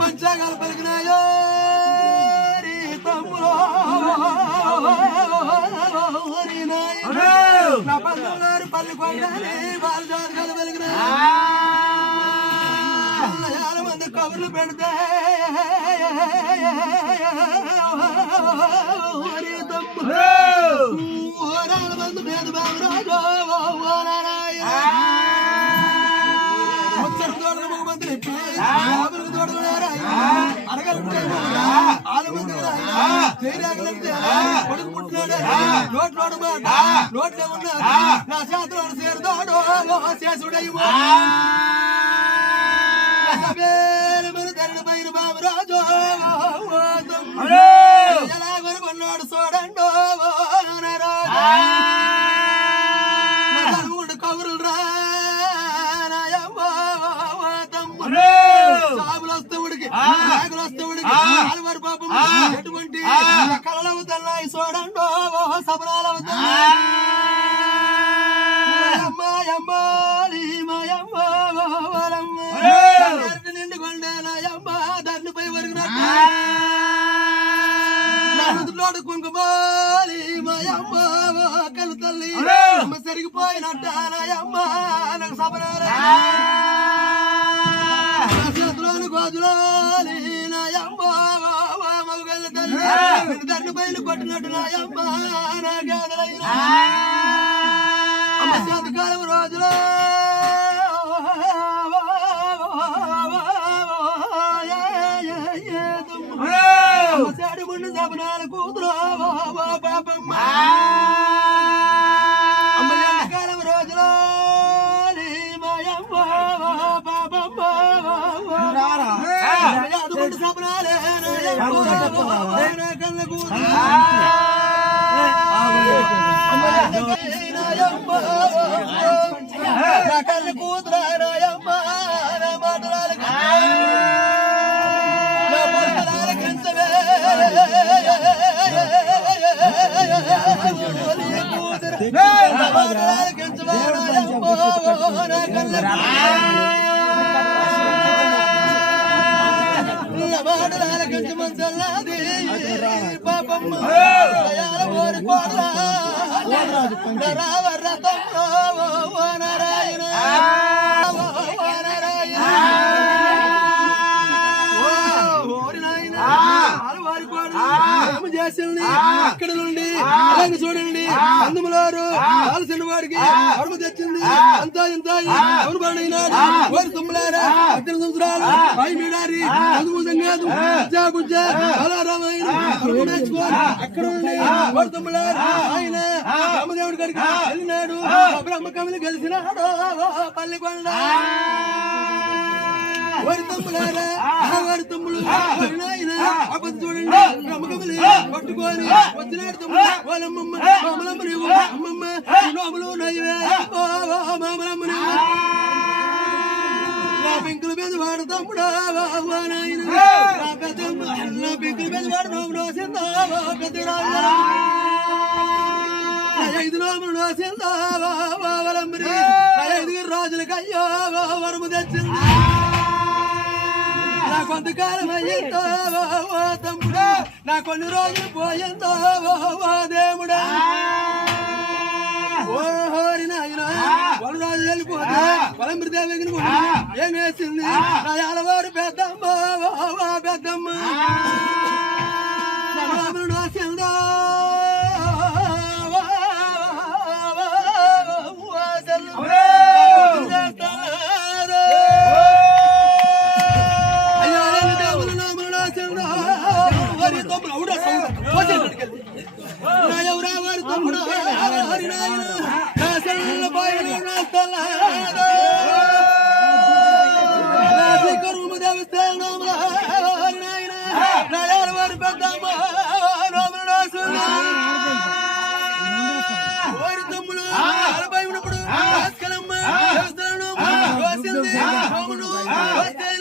పంచగాలు పలికినాయో తమ్ములో నా పంతులు పల్లి కొండని వాళ్ళ జాతకాలు పలికినాయి చాలా మంది కబుర్లు పెడితే ఓరాల మంది పేద బాబురాజు కొడుకు పుట్టినాడు నోట్లో ఉన్నాడు నా చేతిలో చేరుతాడు చేసుడయ్యో పైన బాబురాజు ఎలా కొనుక్కున్నాడు చూడండు కబుర్లు రా సాగులు వస్తే ఉడికి సాగులు వస్తే ఉడికి ఆలవారి పాపం ఎటువంటి కళలు అవుతున్నాయి చూడండి సపనాలు అవుతున్నాయి నిండి కొండేనాయమ్మ దానిపై వరిగినట్టు కుంకుమాలి మాయమ్మ కలు తల్లి అమ్మ సరిగిపోయినట్టానాయమ్మ నాకు సపనాలు గోజులాలి నాయమ్మ మగల తల్లి దండు పైన కొట్టినట్టు నాయమ్మ నాగేదలైన శాతకాలం రోజులో సాడి ముందు సపనాల కూతురు పాపమ్మ అమ్మ ఎంతకాలం రోజులో మాయమ్మ పాపమ్మ అదుకుంటు సపనాలే కళ్ళ కూతురు కళ్ళ కూతురు నాయమ్మ మాటలాలి మంచల్లాది పాపమ్మ ఓరి కోడల నారాయణ చేసింది అక్కడ నుండి అలాగే చూడండి అందుమలారు కాల్సిన వాడికి అడుగు తెచ్చింది అంతా ఇంత ఎవరు పడినాడు ఓరి తుమ్మలారా 18 సంవత్సరాలు పై మీడారి అందుకోసం గుజ్జ బలారామైన అక్కడ నుండి ఓరి తుమ్మలారు ఆయన బ్రహ్మదేవుడి గారికి వెళ్ళినాడు బ్రహ్మ కమిలి గెలిచినాడు పల్లికొండ ఓరి తమ్ములారా వారి తమ్ముడు నాయన అబద్ధ చూడండి బ్రహ్మకమలి పట్టుకొని వచ్చినాడు తమ్ముడు వాళ్ళమ్మమ్మ మామలమ్మ నీవు అమ్మమ్మ నోములు నయ్యవే మామలమ్మ నీవు నా పెంకుల మీద వాడు తమ్ముడా నాయన నా పెద్దమ్మ నా పెంకుల మీద వాడు నోము నోసిందా పెద్ద రాజు 5 నోములు నోసిందా వాళ్ళమ్మ 5 రాజులకు అయ్యో వరము తెచ్చింది నా కొంతకాలం అయ్యిందో తమ్ముడా నా కొన్ని రోజులు పోయిందో దేవుడా ఓహోరి నాయన వాళ్ళు రోజు వెళ్ళిపోతే పొలంబరి దేవికి ఏం వేసింది నా యాలవారు పెద్దమ్మ పెద్దమ్మ నోసిందో దేవస్థానం రాముడు వస్తే